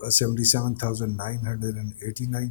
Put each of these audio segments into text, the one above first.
77,989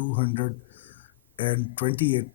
228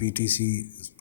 PTC,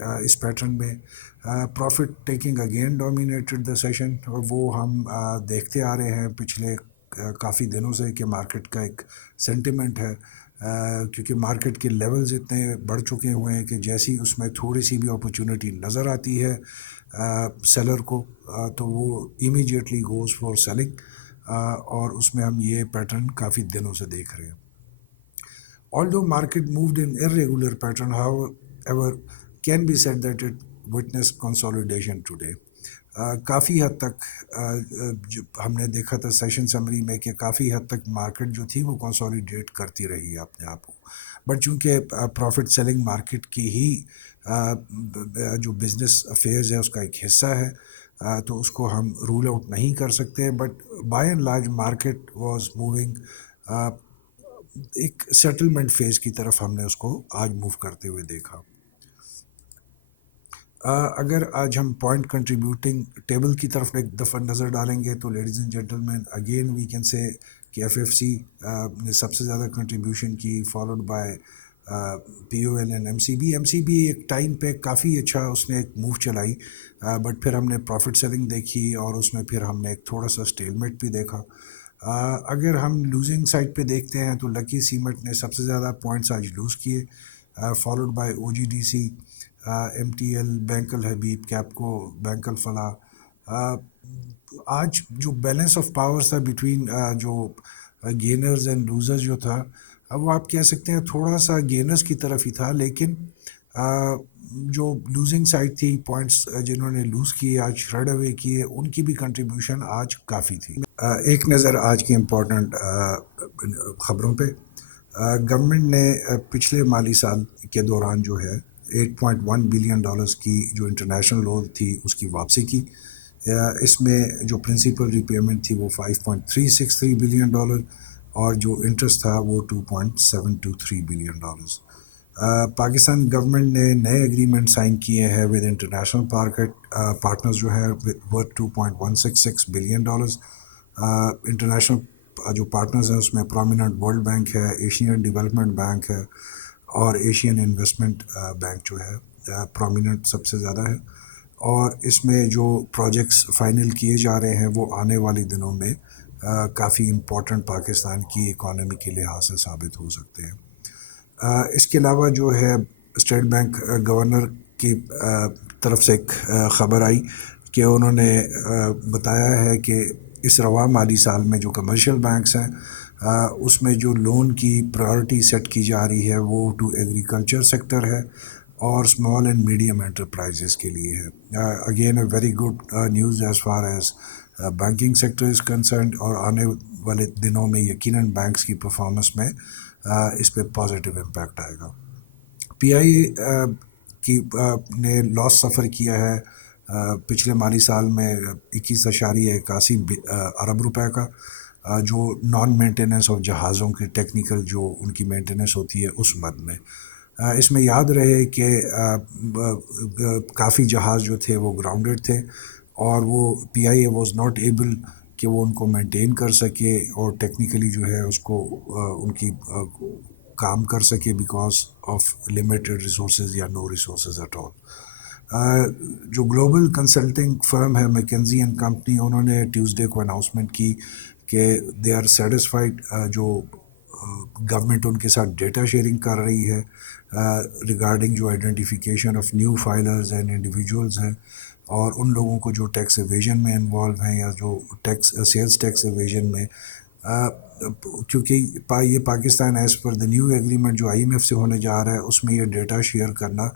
اس pattern میں profit taking again dominated the session, اور وہ ہم دیکھتے آ رہے ہیں پچھلے کافی دنوں سے کہ مارکیٹ کا ایک سینٹیمنٹ ہے، کیونکہ مارکیٹ کے لیولز اتنے بڑھ چکے ہوئے ہیں کہ جیسی اس میں تھوڑی سی بھی اپرچونٹی نظر آتی ہے سیلر کو، تو وہ امیجیٹلی گوز فار سیلنگ، اور اس میں ہم یہ پیٹرن کافی دنوں سے دیکھ رہے ہیں. Although market moved in irregular pattern, however, can be said that it witnessed consolidation today. کافی حد تک ہم نے دیکھا تھا سیشن سمری میں کہ کافی حد تک مارکیٹ جو تھی وہ کنسولیڈیٹ کرتی رہی ہے اپنے آپ کو، بٹ چونکہ پروفٹ سیلنگ مارکیٹ کی ہی جو بزنس افیئرز ہے اس کا ایک حصہ ہے، تو اس کو ہم رول آؤٹ نہیں کر سکتے، but by and large market was moving ایک سیٹلمنٹ فیز کی طرف ہم نے اس کو آج موو کرتے ہوئے دیکھا. اگر آج ہم پوائنٹ کنٹریبیوٹنگ ٹیبل کی طرف ایک دفعہ نظر ڈالیں گے تو ladies and gentlemen again we can say کہ ایف ایف سی نے سب سے زیادہ کنٹریبیوشن کی، followed by P O L and M C B ایک ٹائم پہ کافی اچھا اس نے ایک موو چلائی، بٹ پھر ہم نے پروفٹ سیلنگ دیکھی اور اس میں پھر ہم نے ایک تھوڑا سا اسٹیلمیٹ بھی دیکھا. اگر ہم لوزنگ سائڈ پہ دیکھتے ہیں تو لکی سیمنٹ نے سب سے زیادہ پوائنٹس آج لوز کیے، followed by O G D C, M T L, bank Alhabib, Kapco, bank Alfalah. آج جو بیلنس آف پاورز تھا بٹوین جو گینرز اینڈ لوزرز جو تھا، وہ آپ کہہ سکتے ہیں تھوڑا سا گینرز کی طرف ہی تھا، لیکن جو لوزنگ سائڈ تھی، پوائنٹس جنہوں نے لوز کیے آج شریڈ اوے کیے، ان کی بھی کنٹریبیوشن آج کافی تھی. ایک نظر آج کی امپورٹنٹ خبروں پہ. گورنمنٹ نے پچھلے مالی سال کے دوران جو ہے $8.1 بلین کی جو انٹرنیشنل لون تھی اس کی واپسی کی. اس میں جو پرنسپل ری پیمنٹ تھی وہ $5.363 بلین اور جو انٹرسٹ تھا وہ $2.723 بلین. پاکستان گورنمنٹ نے نئے ایگریمنٹ سائن کیے ہیں ود انٹرنیشنل پارٹنرز جو ہے ورتھ $2.166 بلین. انٹرنیشنل جو پارٹنرز ہیں اس میں پرومیننٹ ورلڈ بینک ہے، ایشین ڈیولپمنٹ بینک ہے اور ایشین انویسٹمنٹ بینک جو ہے پرومیننٹ سب سے زیادہ ہے. اور اس میں جو پروجیکٹس فائنل کیے جا رہے ہیں وہ آنے والی دنوں میں کافی امپورٹنٹ پاکستان کی اکانومی کے لحاظ سے ثابت ہو سکتے ہیں. اس کے علاوہ جو ہے اسٹیٹ بینک گورنر کی طرف سے ایک خبر آئی کہ انہوں نے بتایا ہے کہ اس رواں مالی سال میں جو کمرشل بینکس ہیں اس میں جو لون کی پرائورٹی سیٹ کی جا رہی ہے وہ ٹو ایگریکلچر سیکٹر ہے اور اسمال اینڈ میڈیم انٹرپرائزز کے لیے ہے. Again a very good news as far as banking sector is concerned, اور آنے والے دنوں میں یقیناً بینکس کی پرفارمنس میں اس پہ پازیٹیو امپیکٹ آئے گا. پی آئی کی نے لاس سفر کیا ہے پچھلے مالی سال میں 21.81 ارب روپے کا، جو نان مینٹیننس آف جہازوں کے ٹیکنیکل جو ان کی مینٹیننس ہوتی ہے اس مد میں. اس میں یاد رہے کہ کافی جہاز جو تھے وہ گراؤنڈڈ تھے اور وہ پی آئی اے واز ناٹ ایبل کہ وہ ان کو مینٹین کر سکے اور ٹیکنیکلی جو ہے اس کو ان کی کام کر سکے بیکاز آف لمیٹڈ ریسورسز یا نو ریسورسز ایٹ آل. جو گلوبل کنسلٹنگ فرم ہے میکنزی اینڈ کمپنی، انہوں نے ٹیوزڈے کو اناؤنسمنٹ کی کہ دے آر سیٹسفائڈ جو گورنمنٹ ان کے ساتھ ڈیٹا شیئرنگ کر رہی ہے ریگارڈنگ جو identification of new filers and individuals ہیں اور ان لوگوں کو جو ٹیکس ایویژن میں انوالو ہیں یا جو سیلز ٹیکس ایویژن میں، کیونکہ یہ Pakistan as per the new agreement جو آئی ایم ایف سے ہونے جا رہا ہے اس میں یہ ڈیٹا شیئر کرنا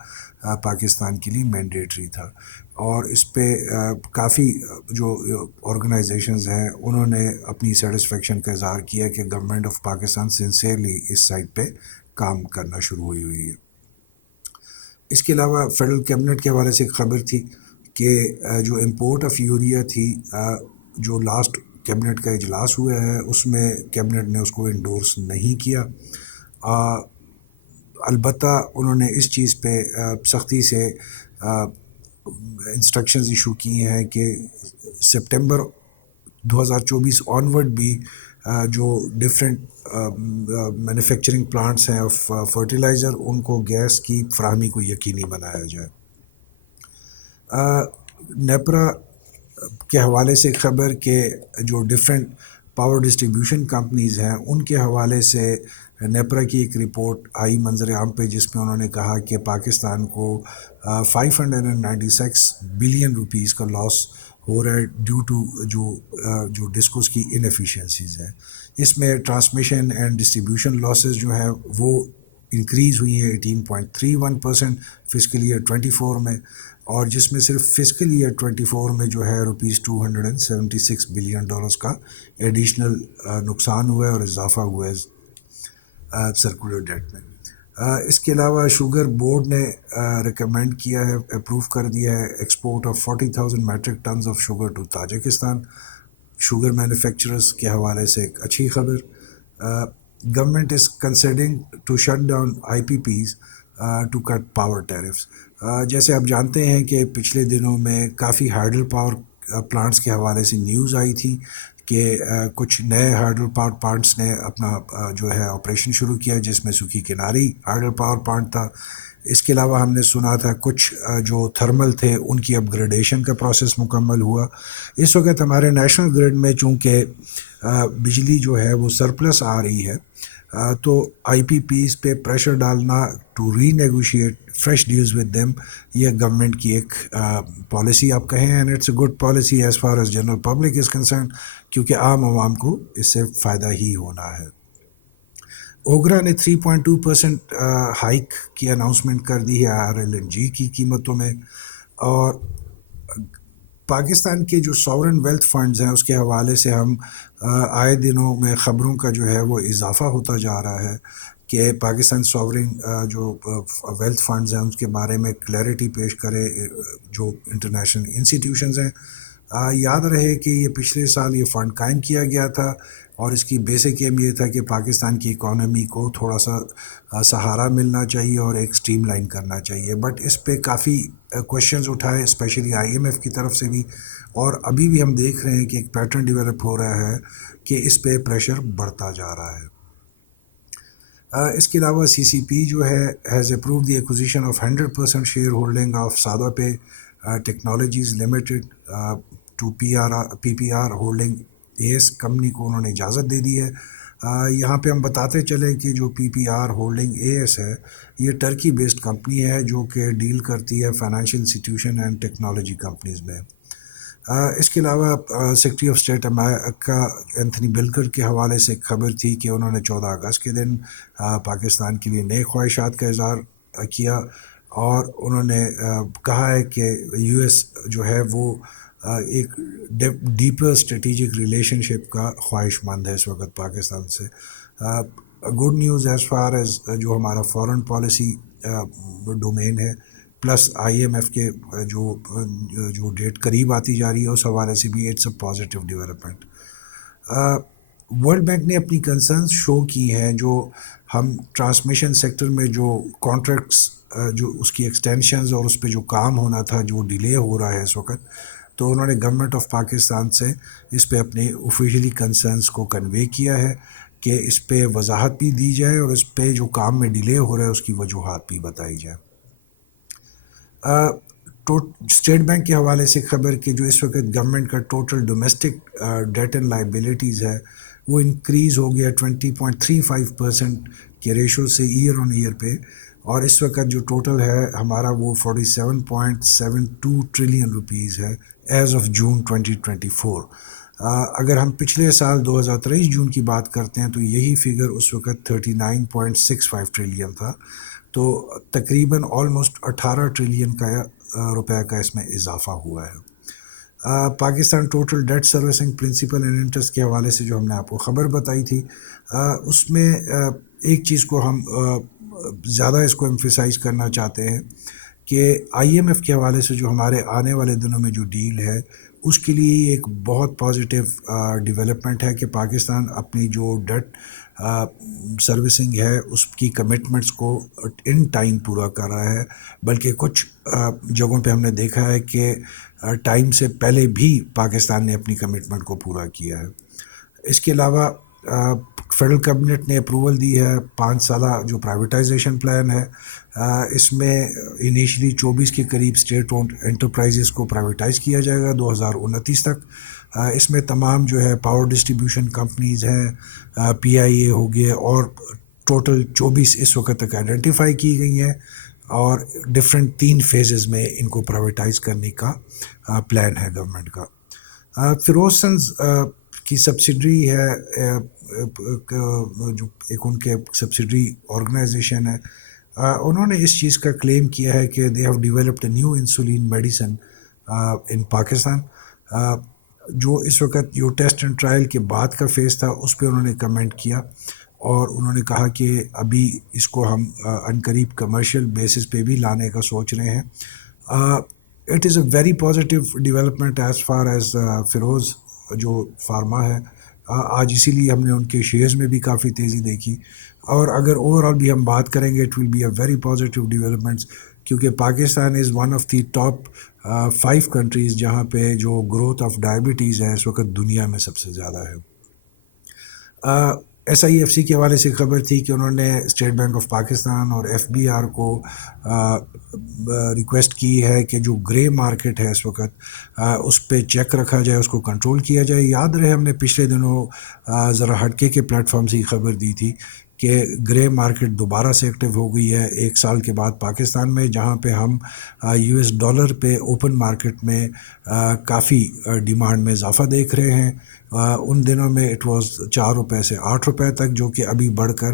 پاکستان کے لیے مینڈیٹری تھا. اور اس پہ کافی جو آرگنائزیشنز ہیں انہوں نے اپنی سیٹسفیکشن کا اظہار کیا کہ گورنمنٹ آف پاکستان سنسیئرلی اس سائٹ پہ کام کرنا شروع ہوئی ہے. اس کے علاوہ فیڈرل کیبنٹ کے حوالے سے ایک خبر تھی کہ جو امپورٹ آف یوریا تھی، جو لاسٹ کیبنٹ کا اجلاس ہوا ہے اس میں کیبنٹ نے اس کو انڈورس نہیں کیا. البتہ انہوں نے اس چیز پہ سختی سے انسٹرکشنز ایشو کی ہیں کہ سپٹمبر 2024 آنورڈ بھی جو ڈفرینٹ مینوفیکچرنگ پلانٹس ہیں آف فرٹیلائزر ان کو گیس کی فراہمی کو یقینی بنایا جائے. نیپرا کے حوالے سے خبر کہ جو ڈفرینٹ پاور ڈسٹریبیوشن کمپنیز ہیں ان کے حوالے سے نیپرا کی ایک رپورٹ آئی منظر عام پہ، جس میں انہوں نے کہا کہ پاکستان کو 596 بلین روپیز کا لاس ہو رہا ہے ڈیو ٹو جو ڈسکوز کی انیفیشنسیز ہیں. اس میں ٹرانسمیشن اینڈ ڈسٹریبیوشن لاسز جو ہیں وہ انکریز ہوئی ہیں 18.31% فسکل ایئر 24 میں، اور جس میں صرف فسکل ایئر 24 میں جو ہے روپیز 276 بلین ڈالرز کا ایڈیشنل نقصان ہوا ہے اور اضافہ ہوا ہے سرکولر ڈیٹ میں. اس کے علاوہ شوگر بورڈ نے ریکمینڈ کیا ہے، اپروو کر دیا ہے export of 40,000 metric tons of sugar to Tajikistan. Sugar manufacturers کے حوالے سے ایک اچھی خبر. Government is considering to shut down I P Ps to cut power tariffs. جیسے آپ جانتے ہیں کہ پچھلے دنوں میں کافی ہائیڈل پاور پلانٹس کے حوالے سے نیوز آئی تھی کہ کچھ نئے ہائیڈل پاور پلانٹس نے اپنا جو ہے آپریشن شروع کیا، جس میں سوکھی کناری ہائیڈل پاور پلانٹ تھا. اس کے علاوہ ہم نے سنا تھا کچھ جو تھرمل تھے ان کی اپ گریڈیشن کا پروسیس مکمل ہوا. اس وقت ہمارے نیشنل گرڈ میں چونکہ بجلی جو ہے وہ سرپلس آ رہی ہے، تو آئی پی پیز پہ پریشر ڈالنا to renegotiate fresh deals with them, یہ گورنمنٹ کی ایک پالیسی آپ کہیں، and it's a good policy as far as general public is concerned, کیونکہ عام عوام کو اس سے فائدہ ہی ہونا ہے. اوگرا نے 3.2% ہائیک کی اناؤنسمنٹ کر دی ہے RLNG کی قیمتوں میں. اور پاکستان کے جو ساورن ویلتھ فنڈز ہیں اس کے حوالے سے ہم آئے دنوں میں خبروں کا جو ہے وہ اضافہ ہوتا جا رہا ہے کہ پاکستان ساورن جو ویلتھ فنڈز ہیں اس کے بارے میں کلیئرٹی پیش کرے جو انٹرنیشنل انسٹیٹیوشنز ہیں. یاد رہے کہ یہ پچھلے سال یہ فنڈ قائم کیا گیا تھا اور اس کی بیسک ایم یہ تھا کہ پاکستان کی اکانومی کو تھوڑا سا سہارا ملنا چاہیے اور ایک سٹریم لائن کرنا چاہیے. بٹ اس پہ کافی کوشچنز اٹھائے اسپیشلی IMF کی طرف سے بھی، اور ابھی بھی ہم دیکھ رہے ہیں کہ ایک پیٹرن ڈیولپ ہو رہا ہے کہ اس پہ پریشر بڑھتا جا رہا ہے. اس کے علاوہ CCP جو ہے has approved the acquisition of 100% share holding of SadaPay technologies limited to PPR holding AS company کو انہوں نے اجازت دے دی ہے. یہاں پہ ہم بتاتے چلیں کہ جو PPR ہولڈنگ AS ہے یہ ٹرکی بیسڈ کمپنی ہے جو کہ ڈیل کرتی ہے financial institution and technology companies میں. اس کے علاوہ سیکرٹری آف اسٹیٹ امریکہ اینتھنی بلکر کے حوالے سے ایک خبر تھی کہ انہوں نے 14 اگست کے دن پاکستان کے لیے نئے خواہشات کا اظہار کیا، اور انہوں نے کہا ہے کہ US جو ہے وہ ایک ڈیپر اسٹریٹجک ریلیشن شپ کا خواہش مند ہے اس وقت پاکستان سے. Good news as far as جو ہمارا فارن پالیسی ڈومین ہے، پلس IMF کے جو ڈیٹ قریب آتی جا رہی ہے اس حوالے سے بھی it's a positive development. World bank نے اپنی کنسرنز شو کی ہیں جو ہم ٹرانسمیشن سیکٹر میں جو کانٹریکٹس جو اس کی ایکسٹینشنز اور اس پہ جو کام ہونا تھا جو ڈیلے ہو رہا ہے اس وقت، تو انہوں نے گورنمنٹ آف پاکستان سے اس پہ اپنے آفیشیلی کنسرنز کو کنوے کیا ہے کہ اس پہ وضاحت بھی دی جائے اور اس پہ جو کام میں ڈیلے ہو رہا ہے اس کی وجوہات بھی بتائی جائیں. اسٹیٹ بینک کے حوالے سے خبر کہ جو اس وقت گورنمنٹ کا total domestic debt and liabilities ہے وہ انکریز ہو گیا 20.35% کے ریشو سے ایئر آن ایئر پہ، اور اس وقت جو ٹوٹل ہے ہمارا وہ 47.72 ٹریلین روپیز ہے ایز آف جون 2024. اگر ہم پچھلے سال 2023 جون کی بات کرتے ہیں تو یہی فگر اس وقت 39.65 ٹریلین تھا، تو تقریباً آلموسٹ 18 ٹریلین کا روپے کا اس میں اضافہ ہوا ہے. Pakistan total debt servicing principal and interest کے حوالے سے جو ہم نے آپ کو خبر بتائی تھی، اس میں ایک چیز کو ہم زیادہ اس کو ایمفیسائز کرنا چاہتے ہیں کہ IMF کے حوالے سے جو ہمارے آنے والے دنوں میں جو ڈیل ہے اس کے لیے ایک بہت پازیٹیو ڈیولپمنٹ ہے کہ پاکستان اپنی جو ڈیٹ سروسنگ ہے اس کی کمٹمنٹس کو ان ٹائم پورا کر رہا ہے، بلکہ کچھ جگہوں پہ ہم نے دیکھا ہے کہ ٹائم سے پہلے بھی پاکستان نے اپنی کمٹمنٹ کو پورا کیا ہے. اس کے علاوہ فیڈرل کیبنٹ نے اپروول دی ہے 5 سالہ جو پرائیویٹائزیشن پلان ہے اس میں انیشلی 24 کے قریب اسٹیٹ اونڈ انٹرپرائزز کو پرائیویٹائز کیا جائے گا 2029 تک. اس میں تمام جو ہے پاور ڈسٹریبیوشن کمپنیز ہیں، پی آئی اے ہو گئے، اور ٹوٹل 24 اس وقت تک آئیڈینٹیفائی کی گئی ہیں، اور ڈفرینٹ 3 فیزز میں ان کو پرائیویٹائز کرنے کا پلان ہے گورنمنٹ کا. فیروز سنز کی سبسڈری ہے، جو ایک ان کے سبسڈری آرگنائزیشن ہے، انہوں نے اس چیز کا کلیم کیا ہے کہ they have developed new insulin medicine in Pakistan. جو اس وقت جو ٹیسٹ اینڈ ٹرائل کے بعد کا فیز تھا اس پہ انہوں نے کمنٹ کیا، اور انہوں نے کہا کہ ابھی اس کو ہم عنقریب کمرشل بیسس پہ بھی لانے کا سوچ رہے ہیں. It is a very positive development as far as Feroze جو فارما ہے. آج اسی لیے ہم نے ان کے شیئرز میں بھی کافی تیزی دیکھی، اور اگر اوور آل بھی ہم بات کریں گے it will be a very positive developments, کیونکہ Pakistan is one of the top 5 countries جہاں پہ جو گروتھ آف ڈائبٹیز ہے اس وقت دنیا میں سب سے زیادہ ہے. ایس آئی ایف سی کے حوالے سے خبر تھی کہ انہوں نے اسٹیٹ بینک آف پاکستان اور ایف بی آر کو ریکویسٹ کی ہے کہ جو گرے مارکیٹ ہے اس وقت اس پہ چیک رکھا جائے، اس کو کنٹرول کیا جائے. یاد رہے ہم نے پچھلے دنوں ذرا ہٹکے کے پلیٹ فارم سے ہی خبر دی تھی کہ گرے مارکیٹ دوبارہ سے ایکٹیو ہو گئی ہے 1 سال کے بعد پاکستان میں، جہاں پہ ہم یو ایس ڈالر پہ اوپن مارکیٹ میں کافی ڈیمانڈ میں اضافہ دیکھ رہے ہیں. ان دنوں میں اٹ واز 4 روپے سے 8 روپے تک، جو کہ ابھی بڑھ کر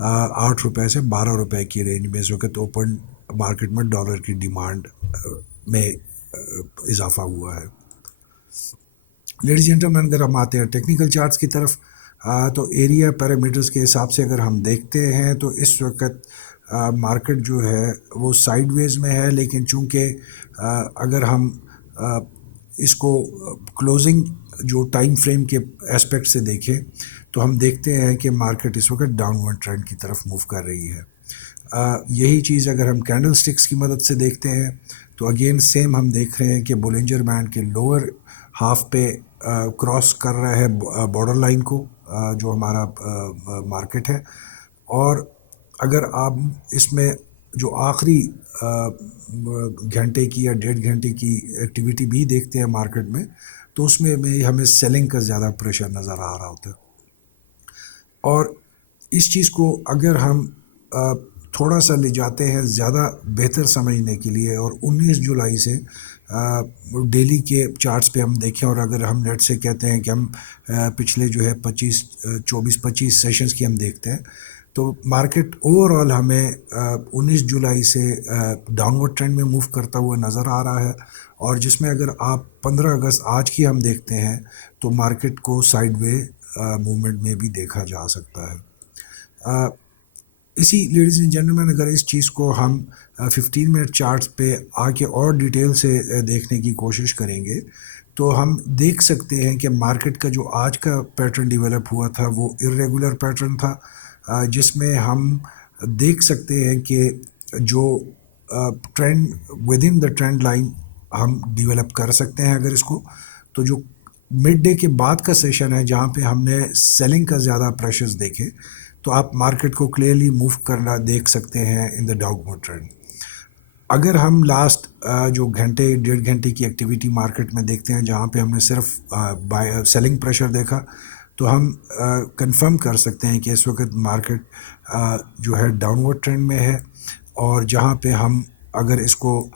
8 روپے سے 12 روپے کی رینج میں اس وقت اوپن مارکیٹ میں ڈالر کی ڈیمانڈ میں اضافہ ہوا ہے. لیڈیز جینٹلمین، اگر ہم آتے ہیں ٹیکنیکل چارٹس کی طرف، تو ایریا پیرامیٹرز کے حساب سے اگر ہم دیکھتے ہیں تو اس وقت مارکیٹ جو ہے وہ سائیڈ ویز میں ہے، لیکن چونکہ اگر ہم اس کو کلوزنگ جو ٹائم فریم کے اسپیکٹ سے دیکھیں تو ہم دیکھتے ہیں کہ مارکیٹ اس وقت ڈاؤن ورڈ ٹرینڈ کی طرف موو کر رہی ہے. یہی چیز اگر ہم کینڈل سٹکس کی مدد سے دیکھتے ہیں تو اگین سیم ہم دیکھ رہے ہیں کہ بولنجر بینڈ کے لوور ہاف پہ کراس کر رہا ہے بارڈر لائن کو، جو ہمارا مارکیٹ ہے. اور اگر آپ اس میں جو آخری گھنٹے کی یا 1.5 گھنٹے کی ایکٹیویٹی بھی دیکھتے ہیں مارکیٹ میں، تو اس میں ہمیں سیلنگ کا زیادہ پریشر نظر آ رہا ہوتا ہے. اور اس چیز کو اگر ہم تھوڑا سا لے جاتے ہیں زیادہ بہتر سمجھنے کے لیے، اور 19 جولائی سے ڈیلی کے چارٹس پہ ہم دیکھیں، اور اگر ہم نیٹ سے کہتے ہیں کہ ہم پچھلے جو ہے 25 سیشنز کی ہم دیکھتے ہیں، تو مارکیٹ اوور آل ہمیں 19 جولائی سے ڈاؤن ورڈ ٹرینڈ میں موو کرتا ہوا نظر آ رہا ہے، اور جس میں اگر آپ 15 اگست آج کی ہم دیکھتے ہیں تو مارکیٹ کو سائیڈ وے موومنٹ میں بھی دیکھا جا سکتا ہے. اسی لیڈیز اینڈ جینٹلمین، اگر اس چیز کو ہم 15 منٹ چارٹس پہ آ کے اور ڈیٹیل سے دیکھنے کی کوشش کریں گے تو ہم دیکھ سکتے ہیں کہ مارکیٹ کا جو آج کا پیٹرن ڈیولپ ہوا تھا وہ ارریگولر پیٹرن تھا، جس میں ہم دیکھ سکتے ہیں کہ جو trend within the trend line ہم ڈیولپ کر سکتے ہیں اگر اس کو. تو جو مڈ ڈے کے بعد کا سیشن ہے جہاں پہ ہم نے سیلنگ کا زیادہ پریشرز دیکھے، تو آپ مارکیٹ کو کلیئرلی موو کرنا دیکھ سکتے ہیں ان دا ڈاؤن ورڈ ٹرینڈ. اگر ہم لاسٹ جو 1.5 گھنٹے کی ایکٹیویٹی مارکیٹ میں دیکھتے ہیں جہاں پہ ہم نے صرف سیلنگ پریشر دیکھا، تو ہم کنفرم کر سکتے ہیں کہ اس وقت مارکیٹ جو ہے ڈاؤن ورڈ ٹرینڈ میں ہے. اور جہاں پہ ہم اگر اس کو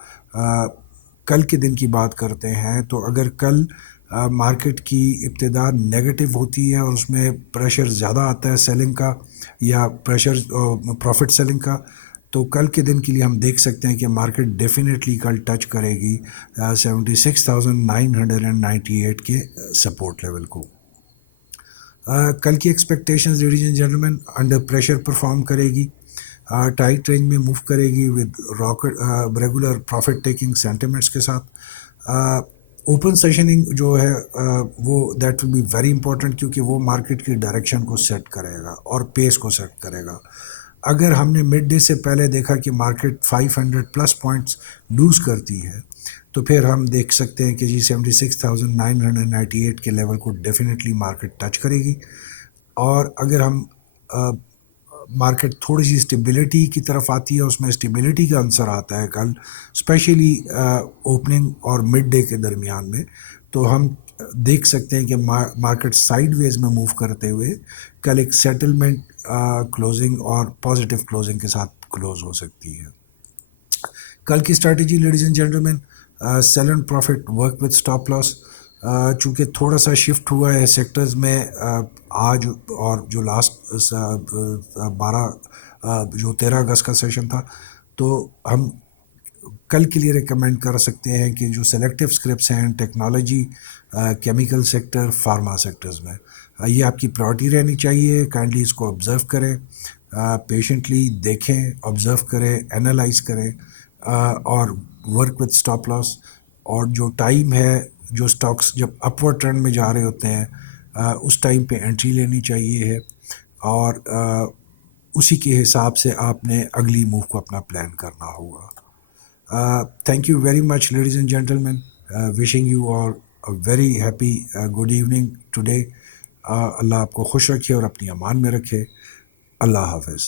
کل کے دن کی بات کرتے ہیں تو اگر کل مارکیٹ کی ابتدا نیگیٹو ہوتی ہے اور اس میں پریشر زیادہ آتا ہے سیلنگ کا یا پریشر پروفٹ سیلنگ کا، تو کل کے دن کے لیے ہم دیکھ سکتے ہیں کہ مارکیٹ ڈیفینیٹلی کل ٹچ کرے گی 76,998 کے سپورٹ لیول کو. کل کی expectations ladies and gentlemen under pressure perform کرے گی، ٹائٹ رینج میں موو کرے گی with regular profit taking sentiments کے ساتھ. اوپن سیشننگ جو ہے وہ that will be very important, کیونکہ وہ مارکیٹ کی ڈائریکشن کو سیٹ کرے گا اور پیس کو سیٹ کرے گا. اگر ہم نے مڈ ڈے سے پہلے دیکھا کہ مارکیٹ 500 پلس پوائنٹس لوز کرتی ہے، تو پھر ہم دیکھ سکتے ہیں کہ 76,998 کے لیول کو ڈیفینیٹلی مارکیٹ ٹچ کرے گی. اور اگر ہم مارکیٹ تھوڑی سی اسٹیبلٹی کی طرف آتی ہے، اس میں اسٹیبلٹی کا عنصر آتا ہے کل، اسپیشلی اوپننگ اور مڈ ڈے کے درمیان میں، تو ہم دیکھ سکتے ہیں کہ مارکیٹ سائیڈ ویز میں موو کرتے ہوئے کل ایک سیٹلمنٹ کلوزنگ اور پازیٹیو کلوزنگ کے ساتھ کلوز ہو سکتی ہے۔ کل کی strategy ladies and gentlemen, sell and profit work with stop loss, چونکہ تھوڑا سا شفٹ ہوا ہے سیکٹرز میں آج اور جو لاسٹ 13 اگست کا سیشن تھا، تو ہم کل کے لیے ریکمینڈ کر سکتے ہیں کہ جو سلیکٹیو اسکرپٹس ہیں technology, chemical sector, pharma sectors میں، یہ آپ کی پرائورٹی رہنی چاہیے۔ کائنڈلی اس کو آبزرو کریں، پیشنٹلی دیکھیں، آبزرو کریں، انالائز کریں، اور ورک وتھ اسٹاپ لاس۔ اور جو ٹائم ہے، جو سٹاکس جب اپورڈ ٹرینڈ میں جا رہے ہوتے ہیں اس ٹائم پہ انٹری لینی چاہیے ہے، اور اسی کے حساب سے آپ نے اگلی موو کو اپنا پلان کرنا ہوگا۔ Thank you very much ladies and gentlemen, wishing you all a very happy good evening today۔ اللہ آپ کو خوش رکھے اور اپنی امان میں رکھے۔ اللہ حافظ۔